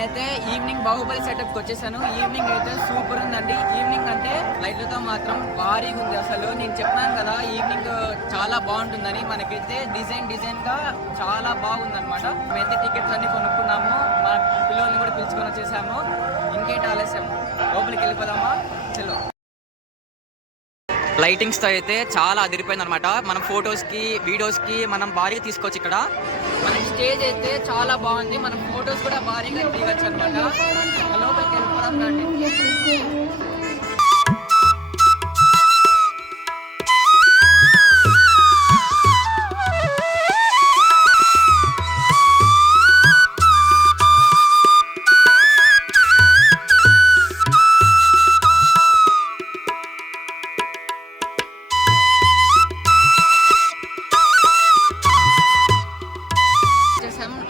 నేనైతే ఈవినింగ్ బాహుబలి సెటప్కి వచ్చేసాను. ఈవినింగ్ అయితే సూపర్ ఉందండి. ఈవినింగ్ అంటే లైట్లతో మాత్రం భారీగా ఉంది అసలు. నేను చెప్పాను కదా ఈవినింగ్ చాలా బాగుంటుందని. మనకైతే డిజైన్ గా చాలా బాగుందన్నమాట. మేమైతే టికెట్స్ అన్ని కొనుక్కున్నాము, మా పిల్లల్ని కూడా పిలుచుకొని వచ్చేసాము. ఇంకేంటి ఆలస్యం, లోపలికి వెళ్ళిపోదామా? చలో. లైటింగ్స్తో అయితే చాలా అదిరిపోయింది అనమాట. మనం ఫొటోస్కి వీడియోస్కి మనం భారీగా తీసుకోవచ్చు. ఇక్కడ మన స్టేజ్ అయితే చాలా బాగుంది. మనం ఫొటోస్ కూడా భారీగా తీయవచ్చు అనమాట. లోపలికి వెళ్ళిపోదాం రండి.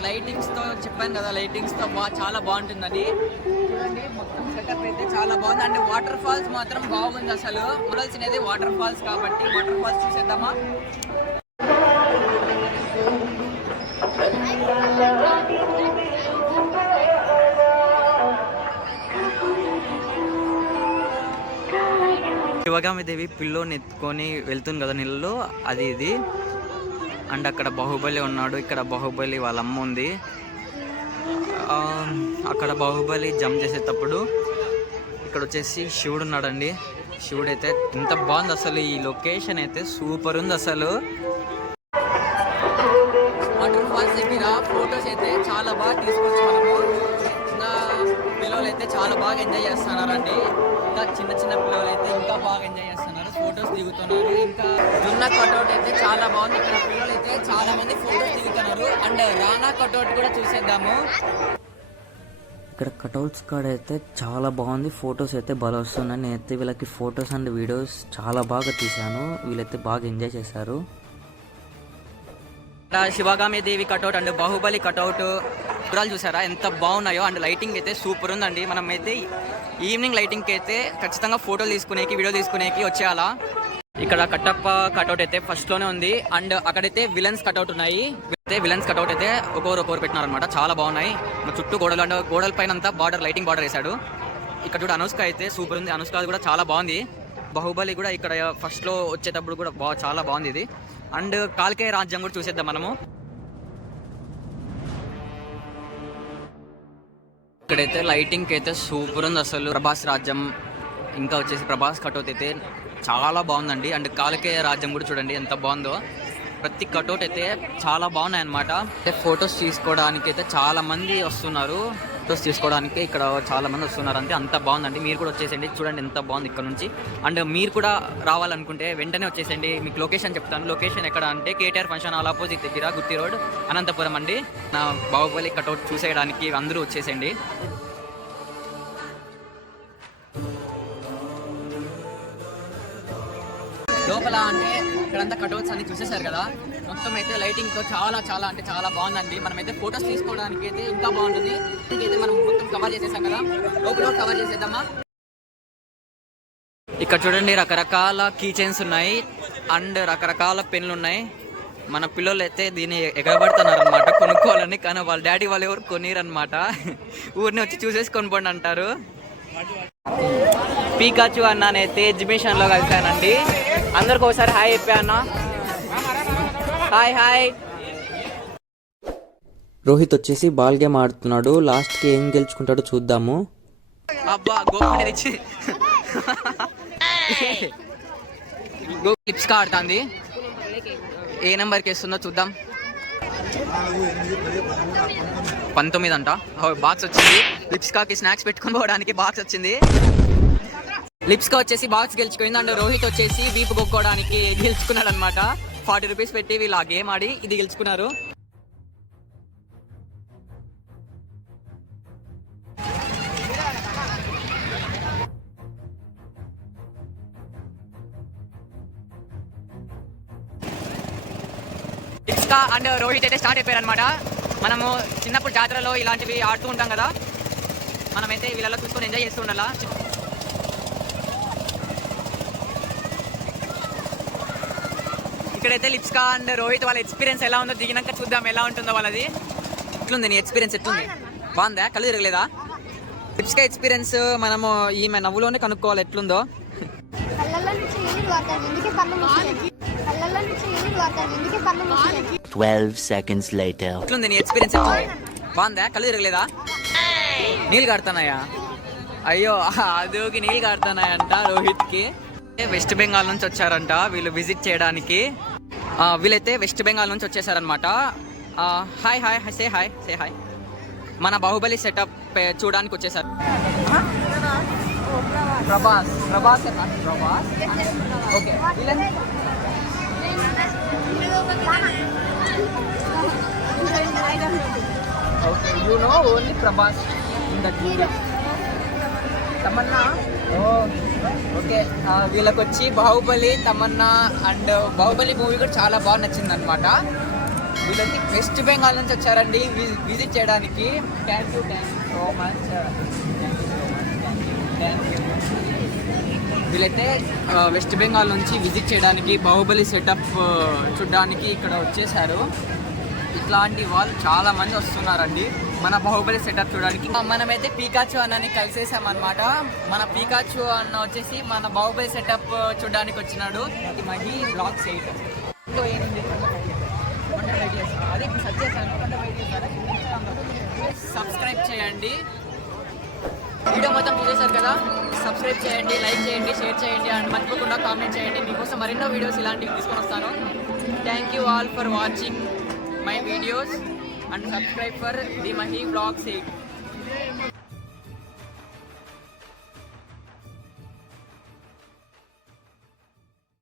లైటింగ్స్తో చెప్పాను కదా, లైటింగ్స్తో చాలా బాగుంటుందని. చూడండి మొత్తం సెటప్ అయితే చాలా బాగుంది. అండ్ వాటర్ ఫాల్స్ మాత్రం బాగుంది అసలు. చూడాల్సినది వాటర్ ఫాల్స్ కాబట్టి వాటర్ ఫాల్స్ చూసేద్దామా? శివగామి దేవి పిల్లోని ఎత్తుకొని వెళ్తుంది కదా నీళ్ళలో, అది ఇది. అండ్ అక్కడ బాహుబలి ఉన్నాడు, ఇక్కడ బాహుబలి వాళ్ళ అమ్మ ఉంది. అక్కడ బాహుబలి జంప్ చేసేటప్పుడు ఇక్కడ వచ్చేసి శివుడు ఉన్నాడండి. శివుడు అయితే ఇంత బాగుంది అసలు. ఈ లొకేషన్ అయితే సూపర్ ఉంది అసలు. వాటర్ ఫాల్స్ దగ్గర ఫొటోస్ అయితే చాలా బాగా తీసుకోవచ్చు మనము. ఇంకా పిల్లలు అయితే చాలా బాగా ఎంజాయ్ చేస్తున్నారండి. ఇంకా చిన్న పిల్లలు అయితే ఇంకా బాగా ఎంజాయ్ చేస్తున్నారు, ఫొటోస్ దిగుతున్నారు. ఇంకా జొన్న కట్అవుట్ అయితే చాలా బాగుంది. ఇక్కడ పిల్లలు అయితే చాలా మంది ఫొటోస్ దిగుతున్నారు. అండ్ రానా కట్అవుట్ కూడా చూసేద్దాము. ఇక్కడ కట్అవుట్స్ కాడ అయితే చాలా బాగుంది. ఫొటోస్ అయితే బాగా వస్తున్నాయి. నేనైతే వీళ్ళకి ఫొటోస్ అండ్ వీడియోస్ చాలా బాగా తీశాను. వీళ్ళైతే బాగా ఎంజాయ్ చేశారు. శివగామి దేవి కట్అవుట్ అండ్ బాహుబలి కట్అవుట్ దూరాలు చూసారా ఎంత బాగున్నాయో. అండ్ లైటింగ్ అయితే సూపర్ ఉందండి. మనం అయితే ఈవినింగ్ లైటింగ్కి అయితే ఖచ్చితంగా ఫోటోలు తీసుకునేకి, వీడియో తీసుకునేకి వచ్చేయాలా. ఇక్కడ కట్టప్ప కట్అవుట్ అయితే ఫస్ట్లోనే ఉంది. అండ్ అక్కడైతే విలన్స్ కట్అవుట్ ఉన్నాయి. విలన్స్ కట్అవుట్ అయితే ఒక్కొక్కరు పెట్టినారనమాట. చాలా బాగున్నాయి. చుట్టూ గోడలు అండ్ గోడల పైన అంతా లైటింగ్ బార్డర్ వేశాడు. ఇక్కడ చూడ అనుష్క అయితే సూపర్ ఉంది. అనుష్క కూడా చాలా బాగుంది. బాహుబలి కూడా ఇక్కడ ఫస్ట్లో వచ్చేటప్పుడు కూడా చాలా బాగుంది ఇది. అండ్ కాల్కే రాజ్యం కూడా చూసేద్దాం మనము. ఇక్కడైతే లైటింగ్ అయితే సూపర్ ఉంది అసలు. ప్రభాస్ రాజ్యం, ఇంకా వచ్చేసి ప్రభాస్ కటౌట్ అయితే చాలా బాగుందండి. అండ్ కాల్కే రాజ్యం కూడా చూడండి ఎంత బాగుందో. ప్రతి కటౌట్ అయితే చాలా బాగున్నాయి అనమాట. అంటే ఫొటోస్ తీసుకోవడానికి అయితే చాలా మంది వస్తున్నారు. ఫొటోస్ తీసుకోవడానికి ఇక్కడ చాలా మంది వస్తున్నారు. అంటే అంత బాగుందండి. మీరు కూడా వచ్చేసండి, చూడండి ఎంత బాగుంది ఇక్కడ నుంచి. అండ్ మీరు కూడా రావాలనుకుంటే వెంటనే వచ్చేసండి. మీకు లొకేషన్ చెప్తాను. లొకేషన్ ఎక్కడ అంటే కేటీఆర్ ఫంక్షన్ హాల్ ఆపోజిట్ దగ్గర, గుత్తి రోడ్, అనంతపురం అండి. నా బాహుబలి కటౌట్ చూసేయడానికి అందరూ వచ్చేసండి. లోపల అంటే ఇక్కడంతా కటౌట్స్ అన్ని చూసేశారు కదా. మొత్తం అయితే లైటింగ్తో చాలా అంటే చాలా బాగుందండి. మనమైతే ఫొటోస్ తీసుకోవడానికి అయితే ఇంకా బాగుంటుంది. అయితే మనం మొత్తం కవర్ చేసేసాం కదా, లోపల కవర్ చేసేద్దామా? ఇక్కడ చూడండి రకరకాల కీ చైన్స్ ఉన్నాయి అండ్ రకరకాల పెన్లు ఉన్నాయి. మన పిల్లలు అయితే దీన్ని ఎగరబడుతున్నారు అనమాట కొనుక్కోవాలని. కానీ వాళ్ళ డాడీ వాళ్ళు ఎవరు కొనిరనమాట. ఊరిని వచ్చి చూసేసి కొనుక్కోండి అంటారు. పీకాచు అన్నానైతే ఎగ్జిబిషన్లో కలిసానండి. అందరికి ఒకసారి హాయ్ చెప్పా అన్న. హాయ్. రోహిత్ వచ్చేసి బాల్ గేమ్ ఆడుతున్నాడు. లాస్ట్కి ఏం గెలుచుకుంటాడో చూద్దాము. అబ్బా గోపి తెచ్చి లిప్స్కా ఆడుతుంది. ఏ నెంబర్కి వేస్తుందో చూద్దాం. 19 అంట. బాక్స్ వచ్చింది. లిప్స్కాకి స్నాక్స్ పెట్టుకొని పోవడానికి బాక్స్ వచ్చింది. లిప్స్కా వచ్చేసి బాక్స్ గెలుచుకుంది. అండ్ రోహిత్ వచ్చేసి వీపు కొట్టుకోవడానికి గెలుచుకున్నాడు అనమాట. 40 రూపీస్ పెట్టి వీళ్ళు ఆ గేమ్ ఆడి ఇది గెలుచుకున్నారు. లిప్స్కా అండ్ రోహిత్ అయితే స్టార్ట్ అయిపోయారు అనమాట. మనము చిన్నప్పుడు జాతరలో ఇలాంటివి ఆడుతూ ఉంటాం కదా, మనమైతే వీళ్ళలో చూసుకొని ఎంజాయ్ చేస్తూ ఉండాలా. ఇక్కడైతే లిప్స్కా అండ్ రోహిత్ వాళ్ళ ఎక్స్పీరియన్స్ ఎలా ఉందో దిగినాక చూద్దాం ఎలా ఉంటుందో వాళ్ళది. ఎట్లుంది నీ ఎక్స్పీరియన్స్? ఎట్లుంది? బాగుందా? కళ్ళు తిరగలేదా? టిప్స్గా ఎక్స్పీరియన్స్ మనము ఈమె నవ్వులోనే కనుక్కోవాలి ఎట్లుందో. కళ్ళల్లో నుంచి నీళ్ళు వాడతాను ఎందుకే కళ్ళు మూసుకోలేదు. కళ్ళల్లో నుంచి నీళ్ళు వాడతాను ఎందుకే కళ్ళు మూసుకోలేదు. 12 seconds later. ఎట్లుంది నీ ఎక్స్పీరియన్స్? ఎట్లుంది? బాగుందా? కళ్ళు తిరగలేదా? నీళ్ళు కాడుతున్నాయా? అయ్యో అదోకి నీళ్ళు కాడుతున్నాయంట రోహిత్కి. వెస్ట్ బెంగాల్ నుంచి వచ్చారంట వీళ్ళు విజిట్ చేయడానికి. వీళ్ళైతే వెస్ట్ బెంగాల్ నుంచి వచ్చేసారనమాట. Hi hi say hi say hi. మన బాహుబలి సెటప్ చూడడానికి వచ్చేసారు. Prabhas Prabhas okay. Okay you know only Prabhas in that movie. Tamannaah okay. వీళ్ళకి వచ్చి బాహుబలి, తమన్నా అండ్ బాహుబలి మూవీ కూడా చాలా బాగా నచ్చింది అనమాట. వీళ్ళకి వెస్ట్ బెంగాల్ నుంచి వచ్చారండి విజిట్ చేయడానికి. Thank you so much. వీళ్ళైతే వెస్ట్ బెంగాల్ నుంచి విజిట్ చేయడానికి బాహుబలి సెటప్ చూడడానికి ఇక్కడ వచ్చేసారు. ఇట్లాంటి వాళ్ళు చాలా మంది వస్తున్నారండి మన బాహుబలి సెటప్ చూడడానికి. మనమైతే పీకాచు అన్నని కలిసేసామన్నమాట. మన పీకాచు అన్న వచ్చేసి మన బాహుబలి సెటప్ చూడడానికి వచ్చినాడు. ఇది మహి బ్లాగ్స్ 8. అదే సర్చ్ చేశాను. సబ్స్క్రైబ్ చేయండి. వీడియో మొత్తం చూసేశారు కదా, సబ్స్క్రైబ్ చేయండి, లైక్ చేయండి, షేర్ చేయండి అండ్ మర్చిపోకుండా కామెంట్ చేయండి. మీకోసం మరెన్నో వీడియోస్ ఇలాంటివి తీసుకొని వస్తాను. Thank you all for watching my videos and subscribe for the Mahi Vlogs 8.